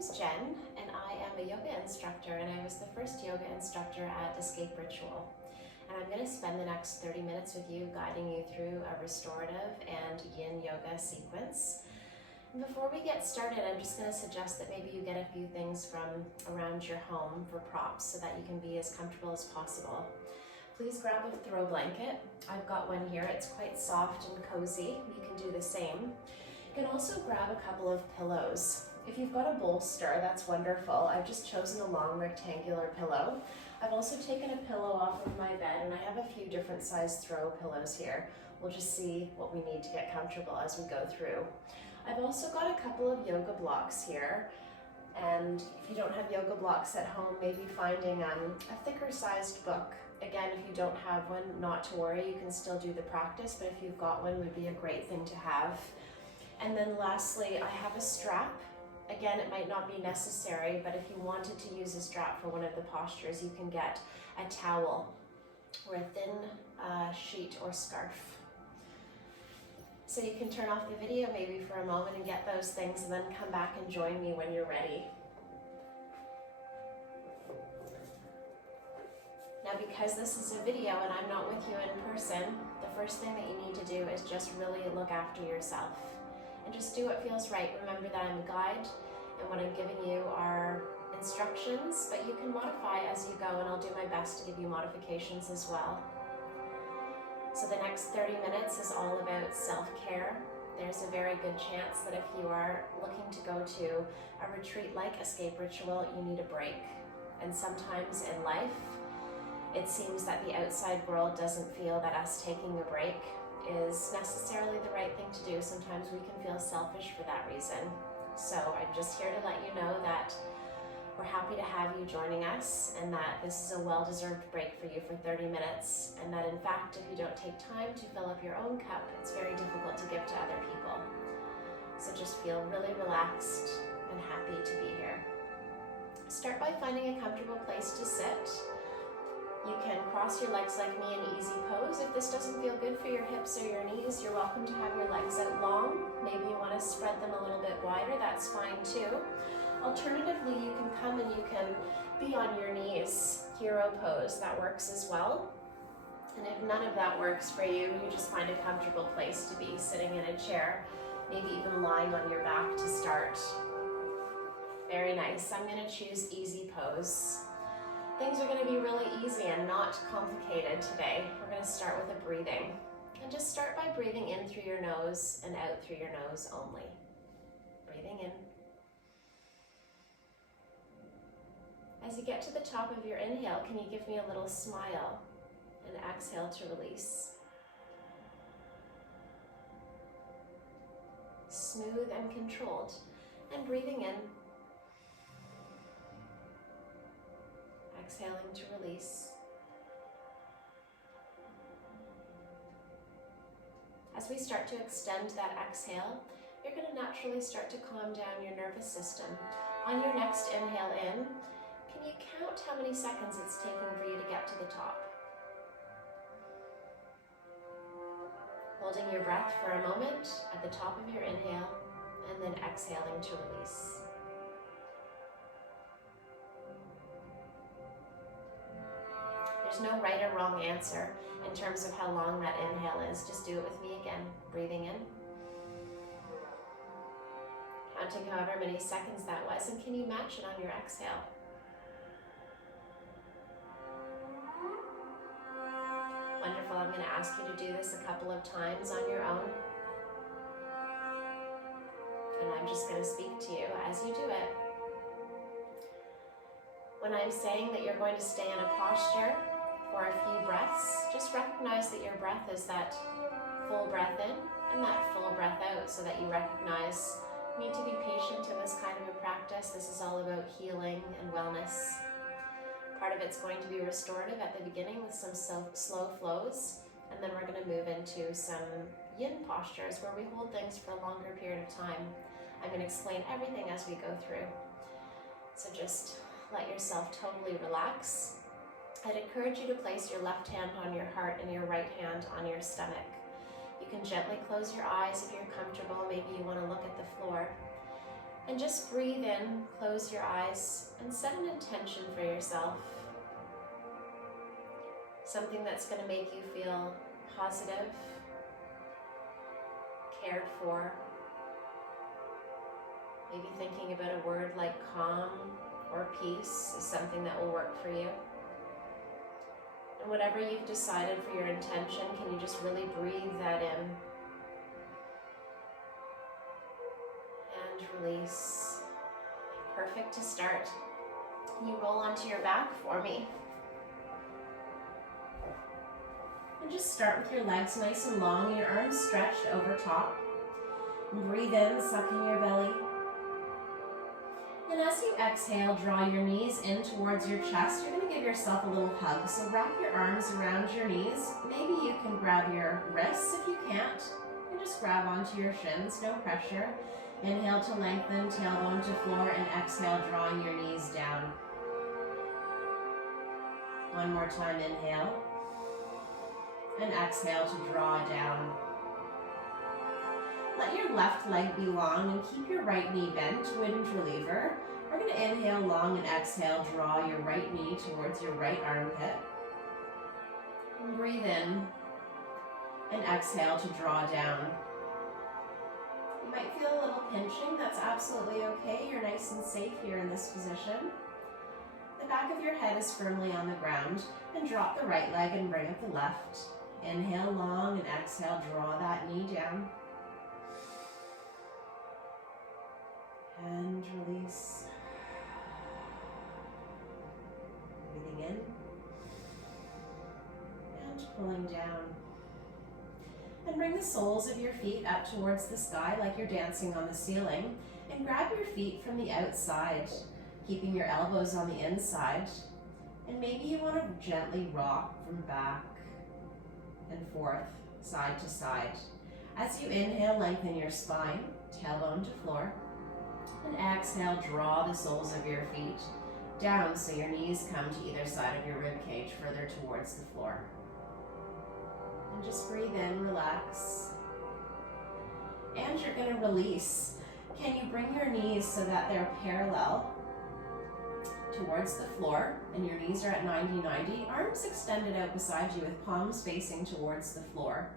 name's Jen, and I am a yoga instructor, and I was the first yoga instructor at Escape Ritual. And I'm going to spend the next 30 minutes with you, guiding you through a restorative and yin yoga sequence. And before we get started, I'm just going to suggest that maybe you get a few things from around your home for props so that you can be as comfortable as possible. Please grab a throw blanket. I've got one here. It's quite soft and cozy. You can do the same. You can also grab a couple of pillows. If you've got a bolster, that's wonderful. I've just chosen a long rectangular pillow. I've also taken a pillow off of my bed, and I have a few different size throw pillows here. We'll just see what we need to get comfortable as we go through. I've also got a couple of yoga blocks here, and if you don't have yoga blocks at home, maybe finding a thicker sized book. Again, if you don't have one, not to worry, you can still do the practice, but if you've got one, it would be a great thing to have. And then lastly, I have a strap. Again, it might not be necessary, but if you wanted to use a strap for one of the postures, you can get a towel or a thin sheet or scarf. So you can turn off the video maybe for a moment and get those things, and then come back and join me when you're ready. Now, because this is a video and I'm not with you in person, the first thing that you need to do is just really look after yourself. And just do what feels right. Remember that I'm a guide, and what I'm giving you are instructions, but you can modify as you go, and I'll do my best to give you modifications as well. So the next 30 minutes is all about self-care. There's a very good chance that if you are looking to go to a retreat like Escape Ritual, you need a break. And sometimes in life, it seems that the outside world doesn't feel that us taking a break is necessarily the right thing to do. Sometimes we can feel selfish for that reason. So I'm just here to let you know that we're happy to have you joining us, and that this is a well-deserved break for you for 30 minutes, and that in fact, if you don't take time to fill up your own cup, it's very difficult to give to other people. So just feel really relaxed and happy to be here. Start by finding a comfortable place to sit. You can cross your legs like me in easy pose. If this doesn't feel good for your hips or your knees, you're welcome to have your legs out long. Maybe you want to spread them a little bit wider, that's fine too. Alternatively, you can come and you can be on your knees, hero pose, that works as well. And if none of that works for you, you just find a comfortable place to be, sitting in a chair, maybe even lying on your back to start. Very nice. I'm going to choose easy pose. Things are going to be really easy and not complicated today. We're going to start with a breathing. And just start by breathing in through your nose and out through your nose only. Breathing in. As you get to the top of your inhale, can you give me a little smile? And exhale to release. Smooth and controlled. And breathing in. Exhaling to release. As we start to extend that exhale, you're going to naturally start to calm down your nervous system. On your next inhale in, can you count how many seconds it's taking for you to get to the top? Holding your breath for a moment at the top of your inhale, and then exhaling to release. There's no right or wrong answer in terms of how long that inhale is. Just do it with me again. Breathing in. Counting however many seconds that was, and can you match it on your exhale? Wonderful. I'm going to ask you to do this a couple of times on your own. And I'm just going to speak to you as you do it. When I'm saying that you're going to stay in a posture for a few breaths, just recognize that your breath is that full breath in and that full breath out, so that you recognize you need to be patient in this kind of a practice. This is all about healing and wellness. Part of it's going to be restorative at the beginning with some slow flows, and then we're going to move into some yin postures where we hold things for a longer period of time. I'm going to explain everything as we go through. So just let yourself totally relax. I'd encourage you to place your left hand on your heart and your right hand on your stomach. You can gently close your eyes if you're comfortable. Maybe you want to look at the floor. And just breathe in, close your eyes, and set an intention for yourself. Something that's going to make you feel positive, cared for. Maybe thinking about a word like calm or peace is something that will work for you. And whatever you've decided for your intention, can you just really breathe that in? And release. Perfect to start. You roll onto your back for me. And just start with your legs nice and long, your arms stretched over top. And breathe in, suck in your belly. And as you exhale, draw your knees in towards your chest. You're going to give yourself a little hug. So wrap your arms around your knees. Maybe you can grab your wrists if you can't. And just grab onto your shins, no pressure. Inhale to lengthen, tailbone to floor, and exhale, drawing your knees down. One more time, inhale. And exhale to draw down. Let your left leg be long and keep your right knee bent, wind reliever. We're going to inhale long and exhale, draw your right knee towards your right armpit. And breathe in and exhale to draw down. You might feel a little pinching, that's absolutely okay. You're nice and safe here in this position. The back of your head is firmly on the ground, and drop the right leg and bring up the left. Inhale long and exhale, draw that knee down. And release. Breathing in and pulling down. And bring the soles of your feet up towards the sky like you're dancing on the ceiling. And grab your feet from the outside, keeping your elbows on the inside. And maybe you want to gently rock from back and forth, side to side. As you inhale, lengthen your spine, tailbone to floor. And exhale, draw the soles of your feet down so your knees come to either side of your rib cage, further towards the floor. And just breathe in, relax. And you're going to release. Can you bring your knees so that they're parallel towards the floor, and your knees are at 90-90, arms extended out beside you with palms facing towards the floor.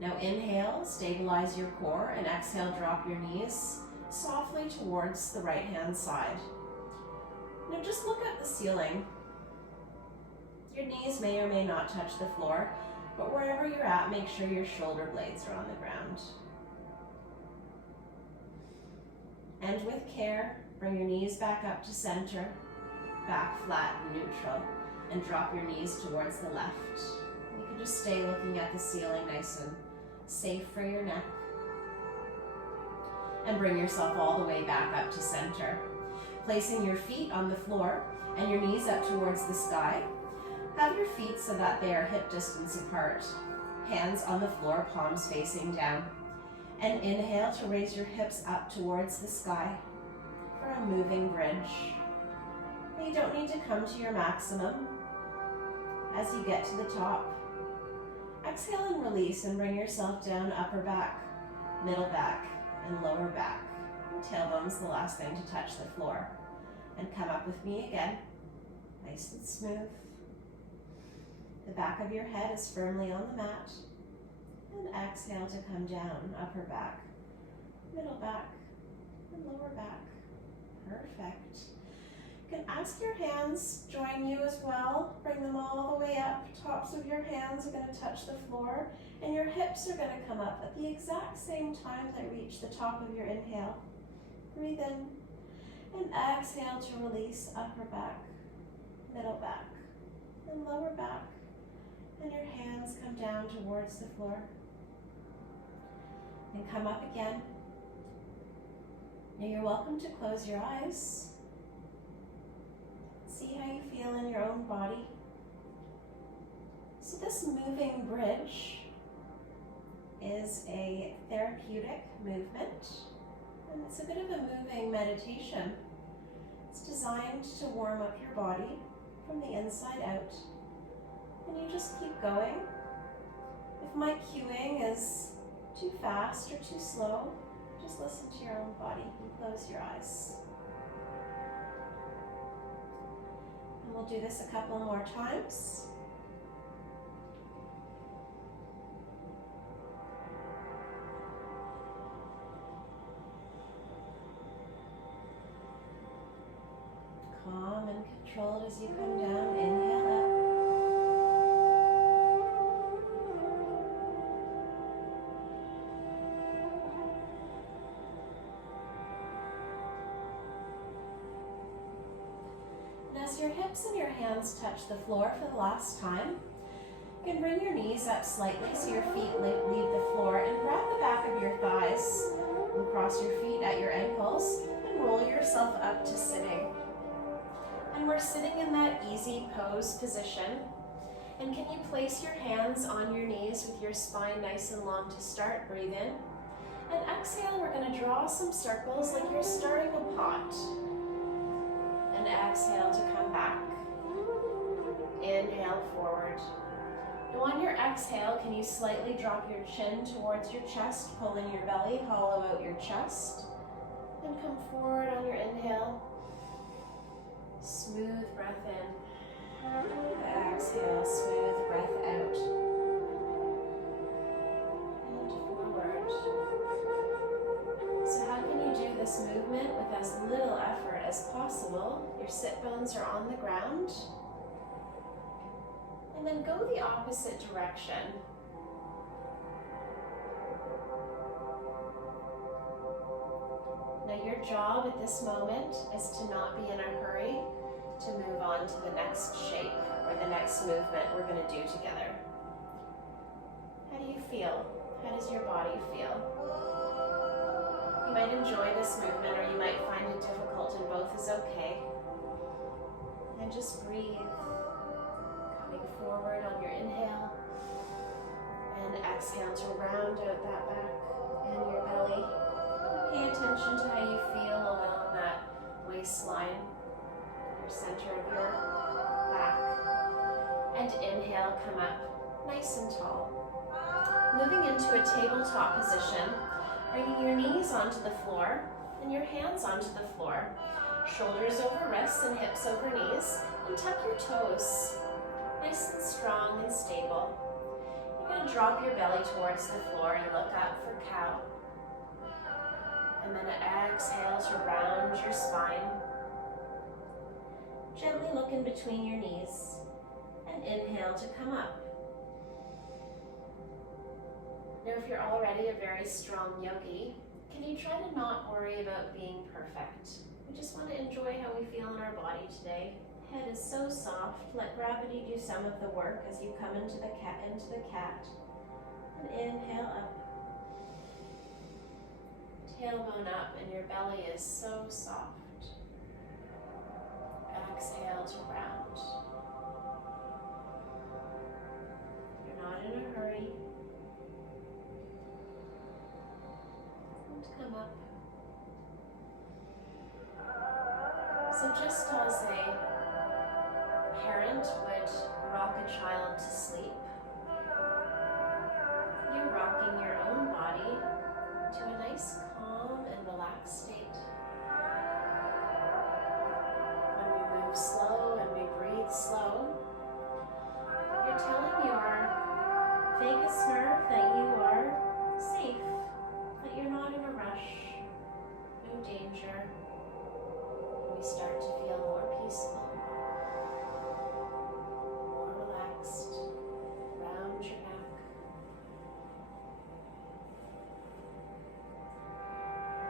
Now inhale, stabilize your core, and exhale, drop your knees softly towards the right hand side. Now just look at the ceiling. Your knees may or may not touch the floor, but wherever you're at, make sure your shoulder blades are on the ground. And with care, bring your knees back up to center, back flat and neutral, and drop your knees towards the left. You can just stay looking at the ceiling, nice and safe for your neck. And bring yourself all the way back up to center. Placing your feet on the floor and your knees up towards the sky. Have your feet so that they are hip distance apart. Hands on the floor, palms facing down. And inhale to raise your hips up towards the sky for a moving bridge. You don't need to come to your maximum. As you get to the top, exhale and release and bring yourself down, upper back, middle back, and lower back. And tailbone's the last thing to touch the floor. And come up with me again, nice and smooth. The back of your head is firmly on the mat. And exhale to come down, upper back, middle back, and lower back. Perfect. You can ask your hands, join you as well. Bring them all the way up. Tops of your hands are going to touch the floor, and your hips are going to come up at the exact same time they reach the top of your inhale. Breathe in, and exhale to release upper back, middle back, and lower back. And your hands come down towards the floor. And come up again. Now you're welcome to close your eyes. See how you feel in your own body. So this moving bridge is a therapeutic movement, and it's a bit of a moving meditation. It's designed to warm up your body from the inside out, and you just keep going. If my cueing is too fast or too slow, Just listen to your own body and close your eyes. And we'll do this a couple more times. Calm and controlled as you come down. Inhale up. And as your hips and your hands touch the floor for the last time, you can bring your knees up slightly so your feet leave the floor, and grab the back of your thighs and cross your feet at your ankles and roll yourself up to sitting. And we're sitting in that easy pose position. And can you place your hands on your knees with your spine nice and long to start? Breathe in. And exhale, we're going to draw some circles like you're starting a pot. And exhale to come back. Inhale forward. Now on your exhale, can you slightly drop your chin towards your chest, pull in your belly, hollow out your chest, and come forward on your inhale. Smooth breath in. Exhale, smooth breath out. And forward. So how can you do this movement with as little effort as possible? Your sit bones are on the ground. And then go the opposite direction. Now your job at this moment is to not be in a hurry to move on to the next shape or the next movement we're going to do together. How do you feel? How does your body feel? You might enjoy this movement or you might find it difficult, and both is okay. And just breathe. Coming forward on your inhale, and exhale to round out that back and your belly. Pay attention to how you feel along that waistline, your center of your back. And inhale, come up nice and tall. Moving into a tabletop position, bringing your knees onto the floor and your hands onto the floor. Shoulders over wrists and hips over knees, and tuck your toes. Nice and strong and stable. You're going to drop your belly towards the floor and look up for cow. And then exhale to round your spine. Gently look in between your knees and inhale to come up. Now if you're already a very strong yogi, can you try to not worry about being perfect? We just want to enjoy how we feel in our body today. Head is so soft. Let gravity do some of the work as you come into the cat. And inhale up. Tailbone up, and your belly is so soft. Exhale to round. You're not in a hurry. And come up. So just as a parent would rock a child to sleep, you're rocking your own body to a nice calm and relaxed state. When we move slow and we breathe slow, you're telling your vagus nerve that you are safe, that you're not in a rush, no danger. We start to feel more peaceful, more relaxed. Round your back.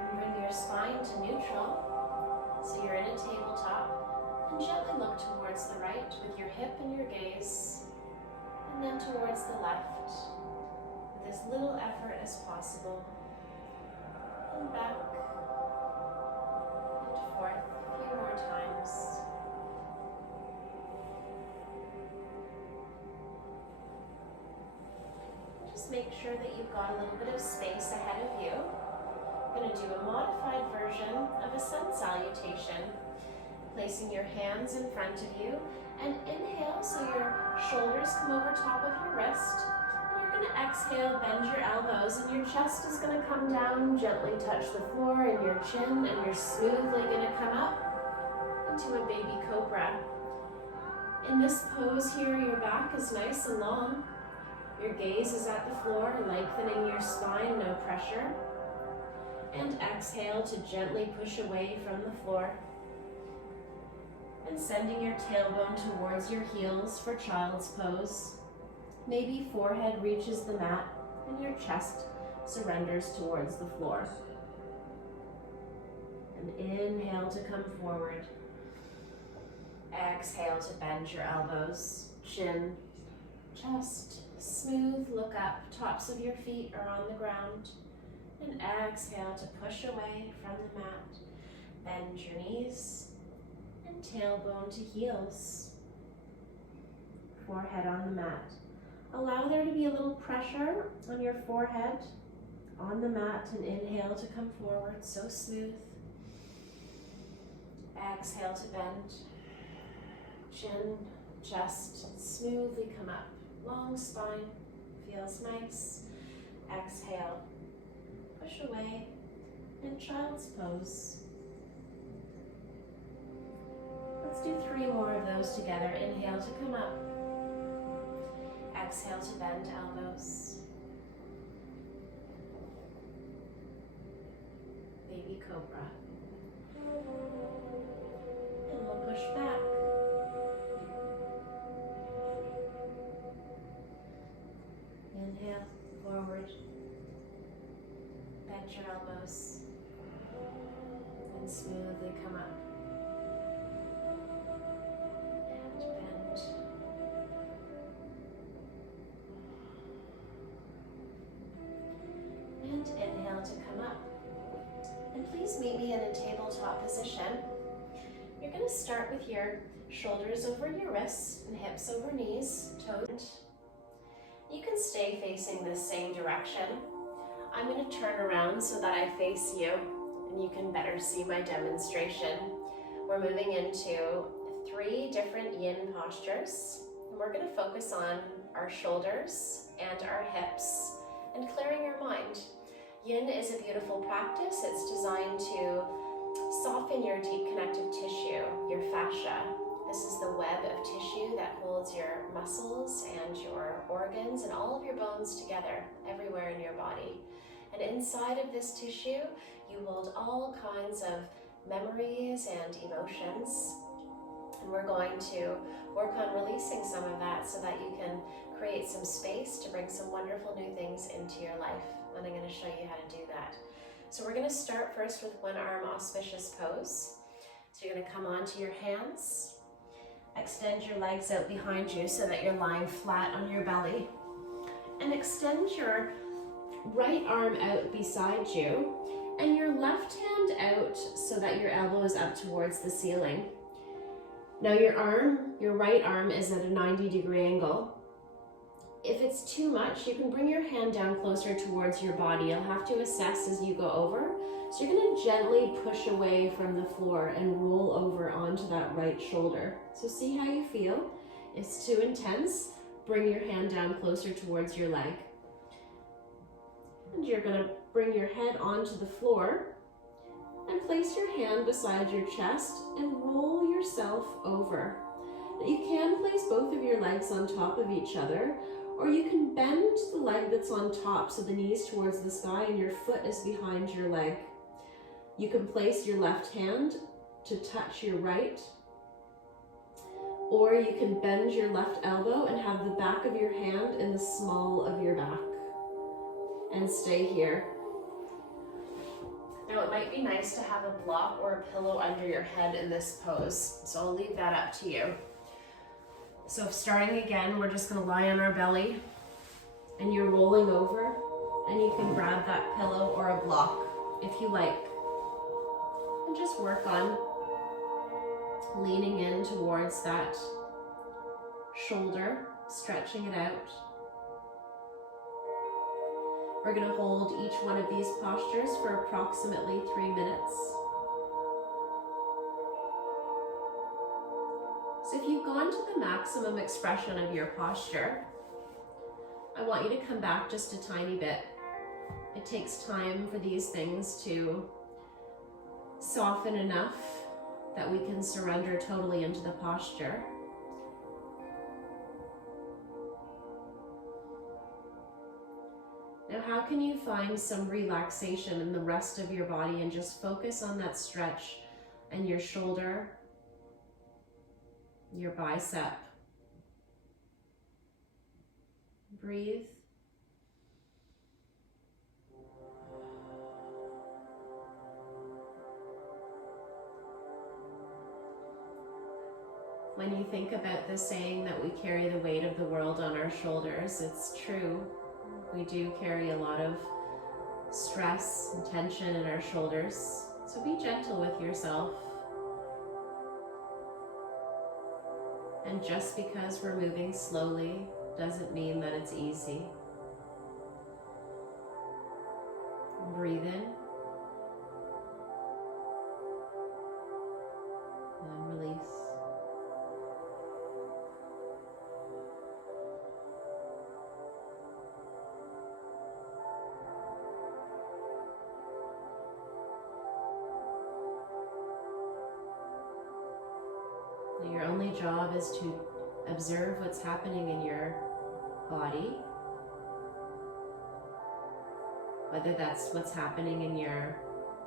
And bring your spine to neutral, so you're in a tabletop, and gently look towards the right with your hip and your gaze, and then towards the left with as little effort as possible, and back and forth. More times. Just make sure that you've got a little bit of space ahead of you. We're going to do a modified version of a sun salutation. Placing your hands in front of you, and inhale so your shoulders come over top of your wrist, and you're we're going to exhale, bend your elbows, and your chest is going to come down, gently touch the floor and your chin, and you're smoothly going to come up into a baby cobra. In this pose here, your back is nice and long. Your gaze is at the floor, lengthening your spine, no pressure. And exhale to gently push away from the floor. And sending your tailbone towards your heels for child's pose. Maybe forehead reaches the mat and your chest surrenders towards the floor. And inhale to come forward. Exhale to bend your elbows, chin, chest, smooth, look up, tops of your feet are on the ground. And exhale to push away from the mat. Bend your knees and tailbone to heels. Forehead on the mat. Allow there to be a little pressure on your forehead, on the mat, and inhale to come forward, so smooth. Exhale to bend. Chin, chest, smoothly come up. Long spine, feels nice. Exhale, push away, and child's pose. Let's do 3 more of those together. Inhale to come up. Exhale to bend elbows. Baby cobra. And we'll push back. Inhale, forward. Bend your elbows. And smoothly come up. And inhale to come up. And please meet me in a tabletop position. You're going to start with your shoulders over your wrists and hips over knees, toes. You can stay facing the same direction. I'm going to turn around so that I face you and you can better see my demonstration. We're moving into 3 different yin postures. And we're going to focus on our shoulders and our hips and clearing your mind. Yin is a beautiful practice. It's designed to soften your deep connective tissue, your fascia. This is the web of tissue that holds your muscles and your organs and all of your bones together, everywhere in your body. And inside of this tissue, you hold all kinds of memories and emotions. And we're going to work on releasing some of that so that you can create some space to bring some wonderful new things into your life. And I'm going to show you how to do that. So we're going to start first with one arm auspicious pose. So you're going to come onto your hands. Extend your legs out behind you so that you're lying flat on your belly. And extend your right arm out beside you and your left hand out so that your elbow is up towards the ceiling. Now your right arm is at a 90-degree angle. If it's too much, you can bring your hand down closer towards your body. You'll have to assess as you go over. So you're going to gently push away from the floor and roll over onto that right shoulder. So see how you feel. If it's too intense, bring your hand down closer towards your leg. And you're going to bring your head onto the floor and place your hand beside your chest and roll yourself over. Now you can place both of your legs on top of each other, or you can bend the leg that's on top so the knee's towards the sky and your foot is behind your leg. You can place your left hand to touch your right, or you can bend your left elbow and have the back of your hand in the small of your back. And stay here. Now it might be nice to have a block or a pillow under your head in this pose, so I'll leave that up to you. So starting again, we're just going to lie on our belly and you're rolling over, and you can grab that pillow or a block if you like. And just work on leaning in towards that shoulder, stretching it out. We're going to hold each one of these postures for approximately 3 minutes. So if you've gone to the maximum expression of your posture, I want you to come back just a tiny bit. It takes time for these things to soften enough that we can surrender totally into the posture. Now, how can you find some relaxation in the rest of your body and just focus on that stretch and your shoulder, your bicep? Breathe. When you think about the saying that we carry the weight of the world on our shoulders, it's true. We do carry a lot of stress and tension in our shoulders. So be gentle with yourself. And just because we're moving slowly doesn't mean that it's easy. Breathe in. And release. Your only job is to observe what's happening in your body, whether that's what's happening in your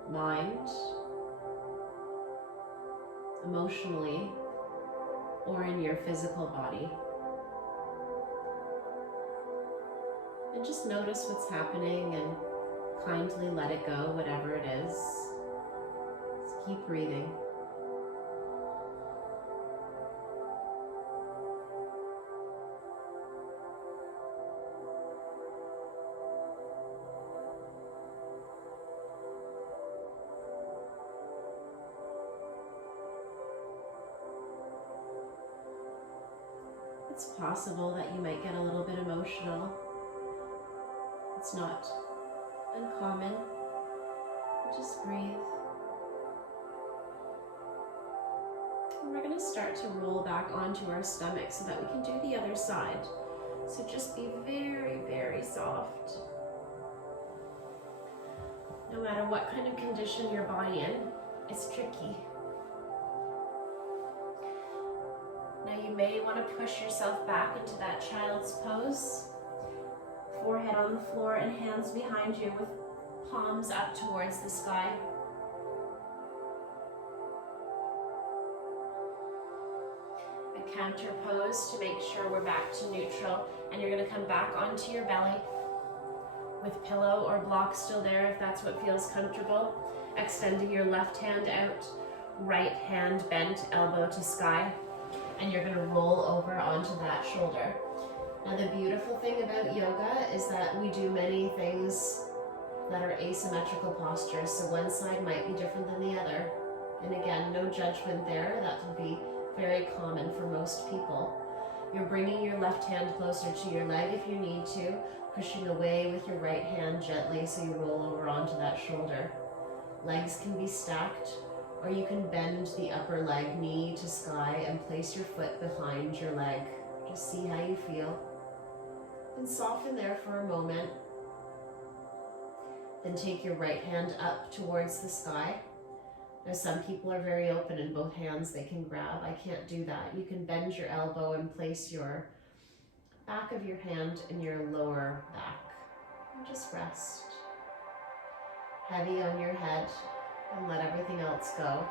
mind, emotionally, or in your physical body. And just notice what's happening and kindly let it go, whatever it is. Just keep breathing. It's possible that you might get a little bit emotional. It's not uncommon. Just breathe. And we're going to start to roll back onto our stomach so that we can do the other side. So just be very, very soft. No matter what kind of condition your body in, it's tricky. Now you may want to push yourself back into that child's pose. Forehead on the floor and hands behind you with palms up towards the sky. A counter pose to make sure we're back to neutral. And you're going to come back onto your belly with pillow or block still there if that's what feels comfortable. Extending your left hand out, right hand bent, elbow to sky. And you're going to roll over onto that shoulder. Now the beautiful thing about yoga is that we do many things that are asymmetrical postures, so one side might be different than the other. And again, no judgment there. That will be very common for most people. You're bringing your left hand closer to your leg if you need to, pushing away with your right hand gently so you roll over onto that shoulder. Legs can be stacked, or you can bend the upper leg, knee to sky, and place your foot behind your leg. Just see how you feel. And soften there for a moment. Then take your right hand up towards the sky. Now some people are very open in both hands they can grab. I can't do that. You can bend your elbow and place your back of your hand in your lower back. And just rest. Heavy on your head. And let everything else go.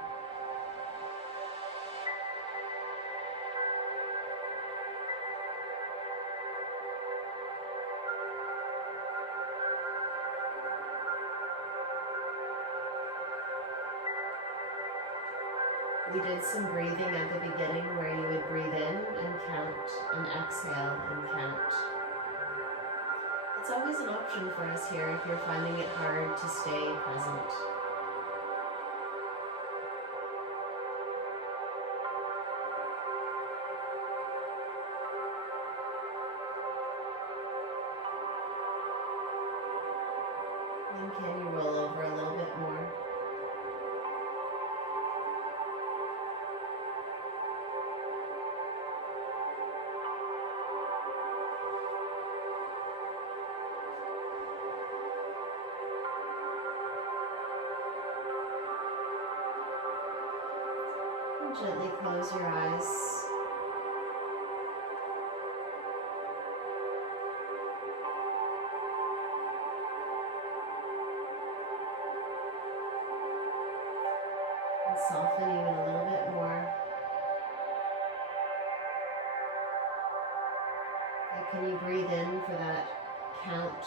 We did some breathing at the beginning where you would breathe in and count, and exhale and count. It's always an option for us here if you're finding it hard to stay present. And can you roll over a little bit more? Gently close your eyes. And soften even a little bit more. And can you breathe in for that count?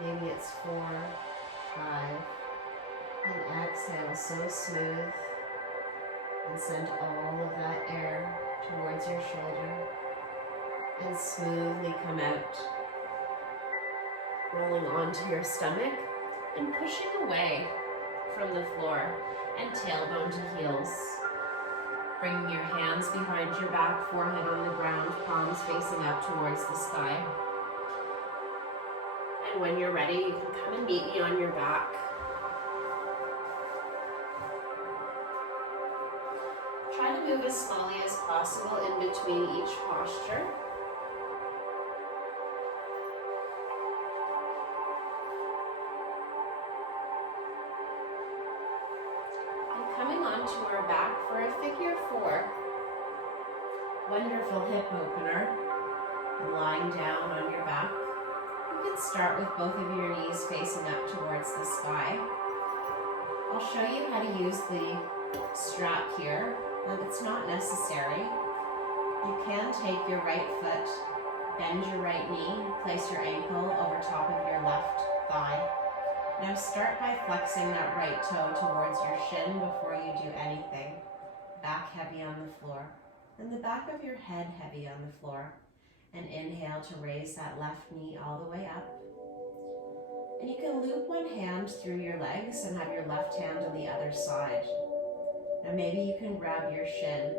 Maybe it's 4, 5. And exhale so smooth. And send all of that air towards your shoulder. And smoothly come out. Rolling onto your stomach and pushing away from the floor and tailbone to heels. Bringing your hands behind your back, forehead on the ground, palms facing up towards the sky. And when you're ready, you can come and meet me on your back. Try to move as slowly as possible in between each posture. And coming onto our back for a figure 4. Wonderful hip opener. And lying down on your back. You can start with both of your knees facing up towards the sky. I'll show you how to use the strap here. And it's not necessary. You can take your right foot, bend your right knee, place your ankle over top of your left thigh. Now start by flexing that right toe towards your shin before you do anything. Back heavy on the floor. And the back of your head heavy on the floor. And inhale to raise that left knee all the way up. And you can loop one hand through your legs and have your left hand on the other side. Now maybe you can grab your shin.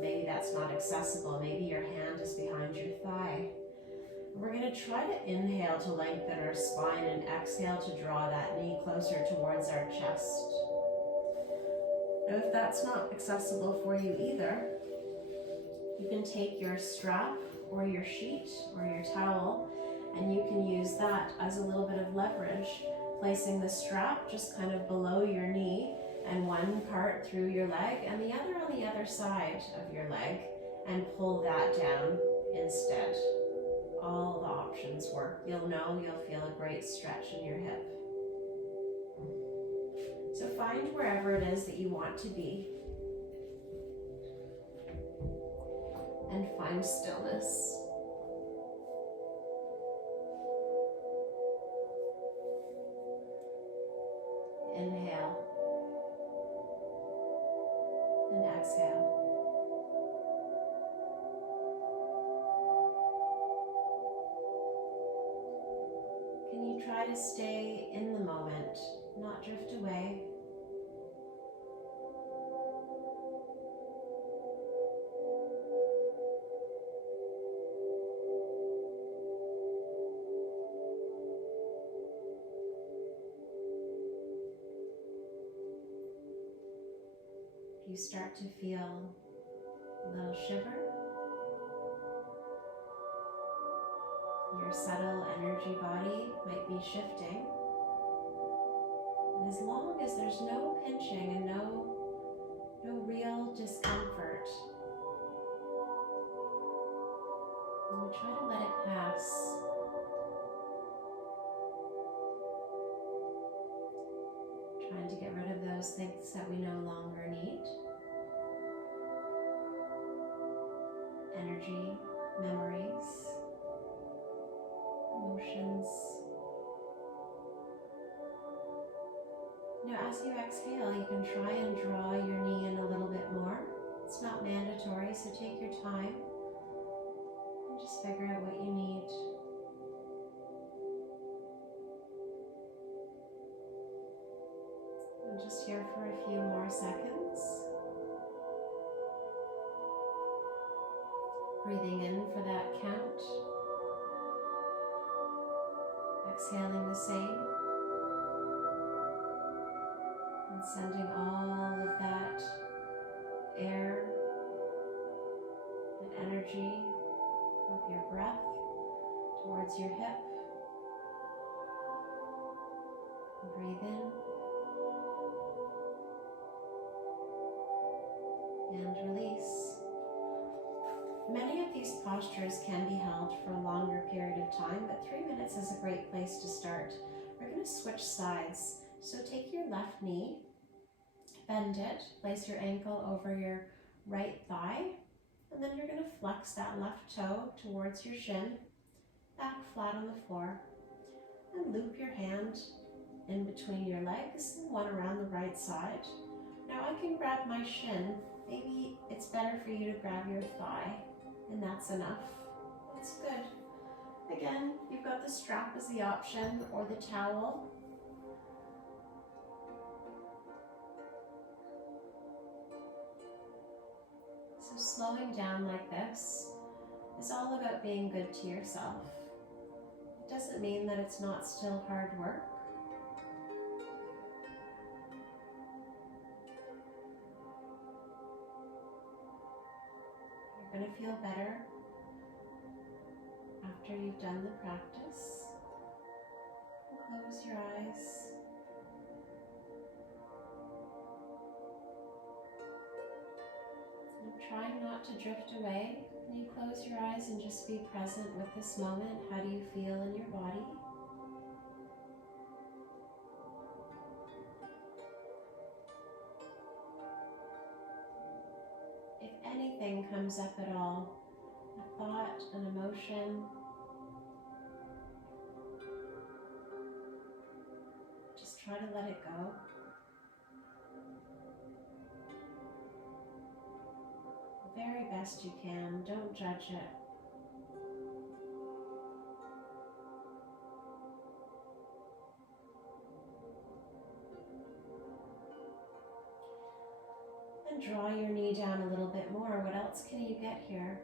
Maybe that's not accessible. Maybe your hand is behind your thigh. We're going to try to inhale to lengthen our spine and exhale to draw that knee closer towards our chest. Now if that's not accessible for you either, you can take your strap or your sheet or your towel and you can use that as a little bit of leverage, placing the strap just kind of below your knee and one part through your leg and the other on the other side of your leg, and pull that down instead. All the options work. You'll know, you'll feel a great stretch in your hip. So find wherever it is that you want to be and find stillness. Inhale. And exhale. Can you try to stay in the moment, not drift away? You start to feel a little shiver. Your subtle energy body might be shifting. And as long as there's no pinching and no real discomfort, we'll try to let it pass. Trying to get rid of those things that we no longer need. Energy, memories, emotions. Now as you exhale, you can try and draw your knee in a little bit more. It's not mandatory, so take your time and just figure out what you need. And just here for a few more seconds. Breathing in for that count. Exhaling the same. And sending all of that air and energy of your breath towards your hip. And breathe in. and release. Many of these postures can be held for a longer period of time, but 3 minutes is a great place to start. We're going to switch sides. So take your left knee, bend it, place your ankle over your right thigh, and then you're going to flex that left toe towards your shin, back flat on the floor, and loop your hand in between your legs, one around the right side. Now I can grab my shin. Maybe it's better for you to grab your thigh, and that's enough. That's good. Again, you've got the strap as the option or the towel. So slowing down like this is all about being good to yourself. It doesn't mean that it's not still hard work. You're going to feel better after you've done the practice. Close your eyes. Trying not to drift away. When you close your eyes and just be present with this moment, how do you feel in your body? If anything comes up at all, a thought, an emotion, just try to let it go. Very best you can. Don't judge it. And draw your knee down a little bit more. What else can you get here?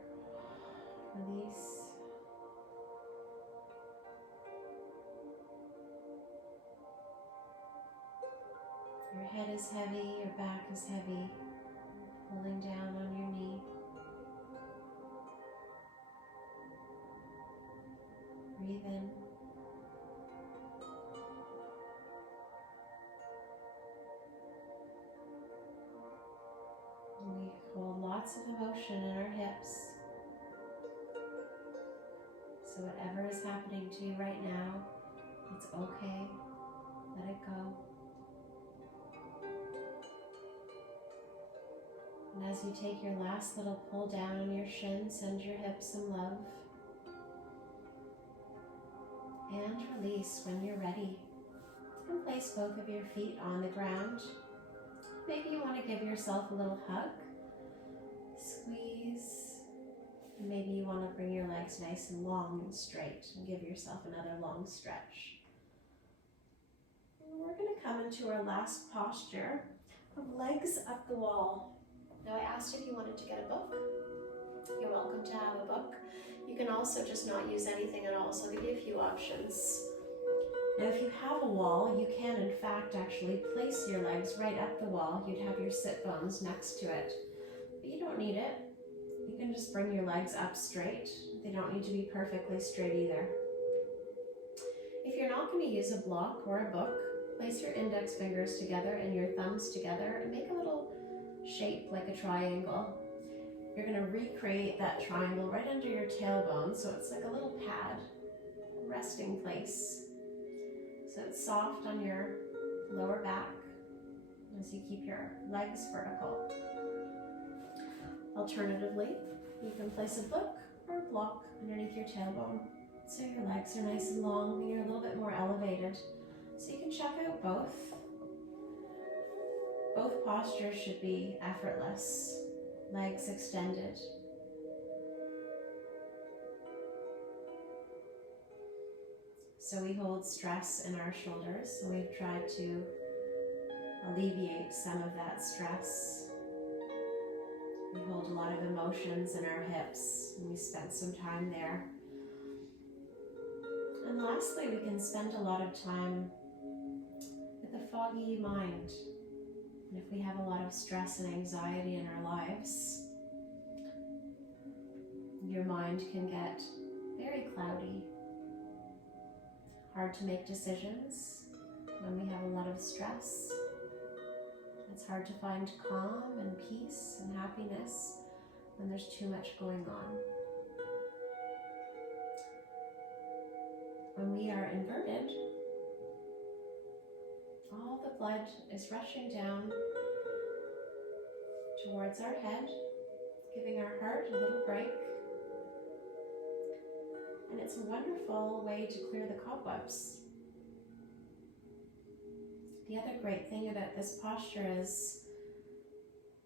Release. Your head is heavy, your back is heavy. Pulling down on your knee. Breathe in. And we hold lots of emotion in our hips. So whatever is happening to you right now, it's okay. Let it go. And as you take your last little pull down on your shin, send your hips some love. And release when you're ready. And place both of your feet on the ground. Maybe you want to give yourself a little hug. Squeeze. And maybe you want to bring your legs nice and long and straight and give yourself another long stretch. And we're going to come into our last posture of legs up the wall. Now I asked if you wanted to get a book. You're welcome to have a book. You can also just not use anything at all, so I'll give you a few options. Now if you have a wall, you can in fact actually place your legs right up the wall. You'd have your sit bones next to it, but you don't need it. You can just bring your legs up straight. They don't need to be perfectly straight either. If you're not going to use a block or a book, place your index fingers together and your thumbs together and make a little shape like a triangle. You're going to recreate that triangle right under your tailbone, so it's like a little pad, resting place. So it's soft on your lower back as you keep your legs vertical. Alternatively, you can place a book or a block underneath your tailbone, so your legs are nice and long and you're a little bit more elevated. So you can check out both. Both postures should be effortless, legs extended. So we hold stress in our shoulders, so we've tried to alleviate some of that stress. We hold a lot of emotions in our hips, and we spent some time there. And lastly, we can spend a lot of time with a foggy mind. And if we have a lot of stress and anxiety in our lives, your mind can get very cloudy. Hard to make decisions when we have a lot of stress. It's hard to find calm and peace and happiness when there's too much going on. When we are inverted, all the blood is rushing down towards our head, giving our heart a little break. And it's a wonderful way to clear the cobwebs. The other great thing about this posture is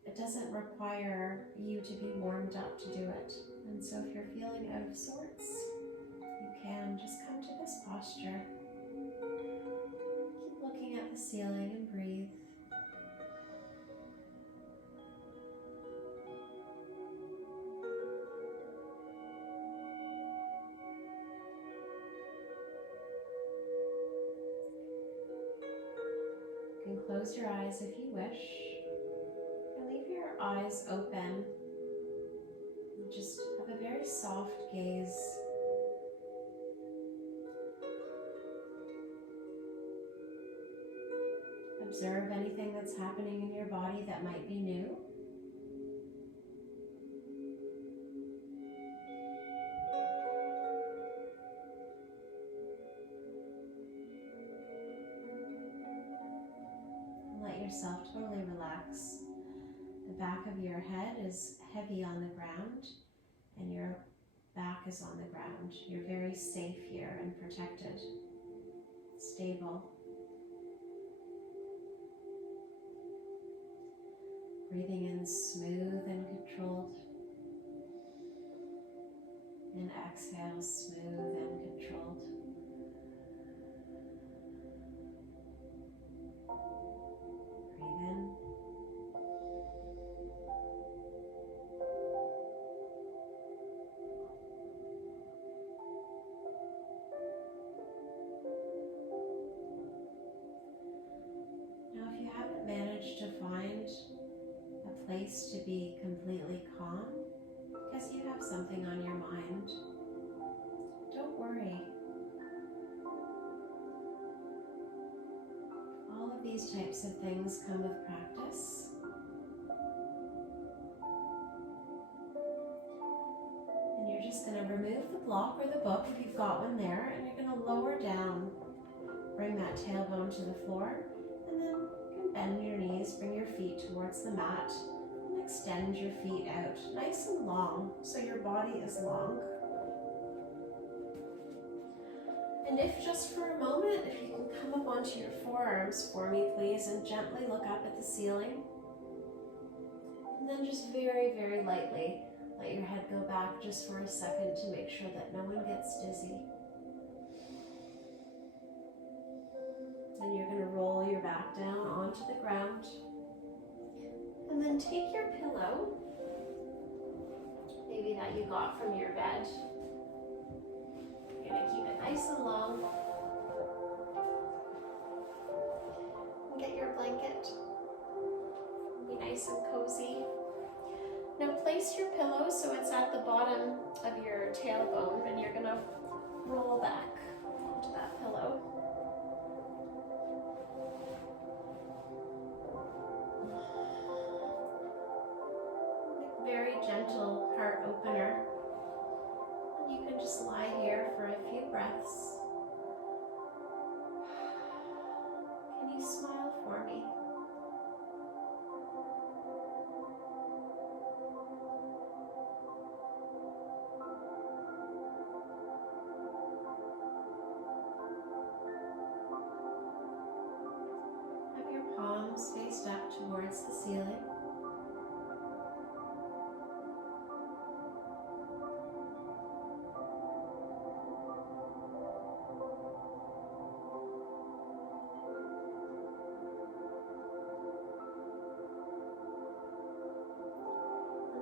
it doesn't require you to be warmed up to do it. And so if you're feeling out of sorts, you can just come to this posture. Keep looking at the ceiling and breathe. You can close your eyes if you wish, and leave your eyes open. And just have a very soft gaze. Observe anything that's happening in your body that might be new. Let yourself totally relax. The back of your head is heavy on the ground and your back is on the ground. You're very safe here and protected, stable. Breathing in smooth and controlled, and exhale smooth and controlled. Breathe in. Now, if you haven't managed to find a place to be completely calm because you have something on your mind, don't worry. All of these types of things come with practice. And you're just going to remove the block or the book if you've got one there, and you're going to lower down, bring that tailbone to the floor, and then you can bend your knees, bring your feet towards the mat, and extend your feet out nice and long so your body is long. And if just for a moment, if you can come up onto your forearms for me, please, and gently look up at the ceiling. And then just very, very lightly let your head go back just for a second to make sure that no one gets dizzy. And you're going to roll your back down onto the ground. And then take your pillow, maybe that you got from your bed. You're going to keep it nice and long. And get your blanket. Be nice and cozy. Now place your pillow so it's at the bottom of your tailbone, and you're going to roll back onto that pillow. Very gentle heart opener. And you can just lie here for a few breaths. Can you smile for me? Have your palms faced up towards the ceiling.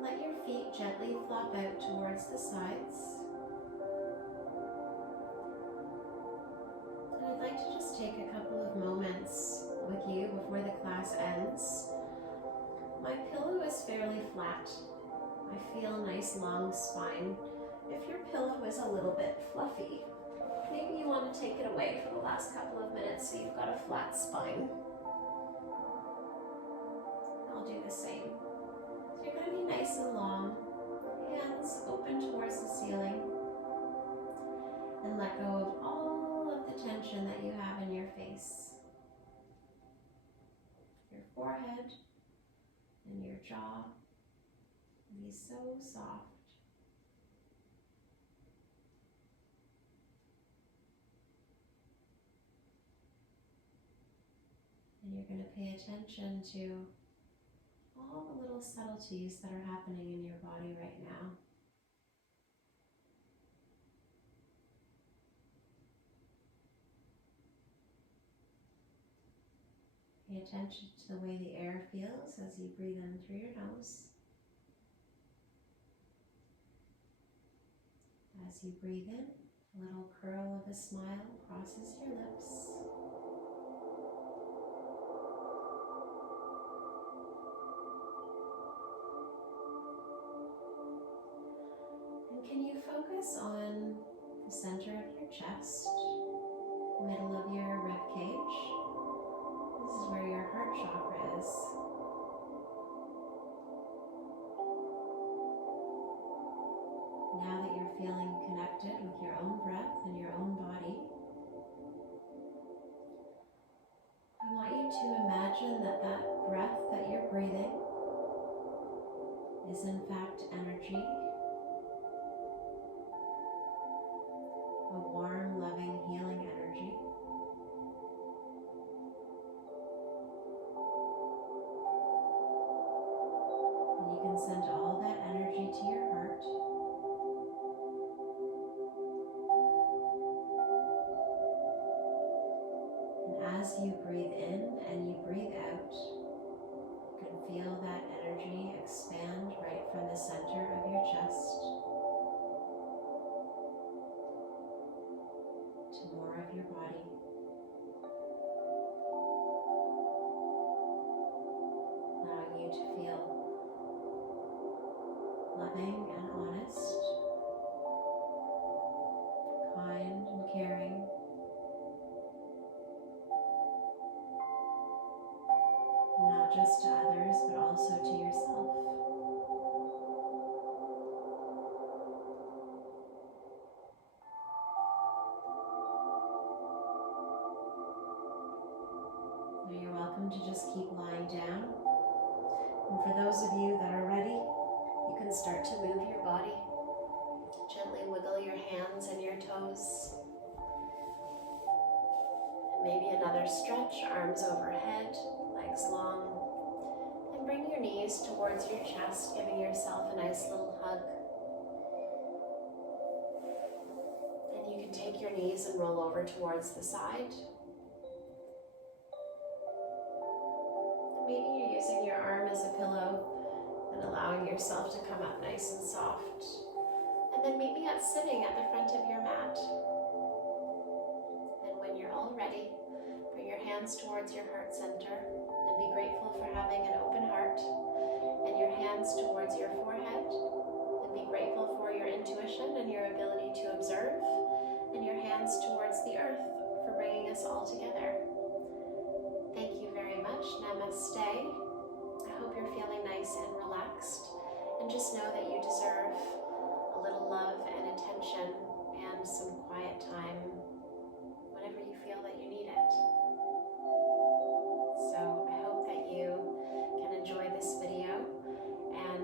Let your feet gently flop out towards the sides. And I'd like to just take a couple of moments with you before the class ends. My pillow is fairly flat. I feel a nice long spine. If your pillow is a little bit fluffy, maybe you want to take it away for the last couple of minutes so you've got a flat spine. nice and long, hands open towards the ceiling, and let go of all of the tension that you have in your face, your forehead and your jaw. Be so soft. And you're going to pay attention to all the little subtleties that are happening in your body right now. Pay attention to the way the air feels as you breathe in through your nose. As you breathe in, a little curl of a smile crosses your lips. And can you focus on the center of your chest, middle of your rib cage? This is where your heart chakra is. Now that you're feeling connected with your own breath and your own body, I want you to imagine that that breath that you're breathing is in fact energy, a warm, loving, healing energy. And you can send all that energy to your heart. As you breathe in and you breathe out, you can feel that energy expand right from the center of your chest to more of your body. Allowing you to feel loving and honest, kind and caring. Not just to others, but also to yourself. Now you're welcome to just keep lying down. And for those of you that are ready, you can start to move your body. Gently wiggle your hands and your toes. And maybe another stretch, arms overhead, legs long. And bring your knees towards your chest, giving yourself a nice little hug. And you can take your knees and roll over towards the side. Maybe you're using your arm as a pillow and allowing yourself to come up nice and soft. And then meet me at sitting at the front of your mat. And when you're all ready, bring your hands towards your heart center and be grateful for having an open heart. And your hands towards your forehead and be grateful for your intuition and your ability to observe. And your hands towards the earth for bringing us all together. Thank you very much. Namaste. I hope you're feeling nice and relaxed. And just know that you deserve a little love and attention and some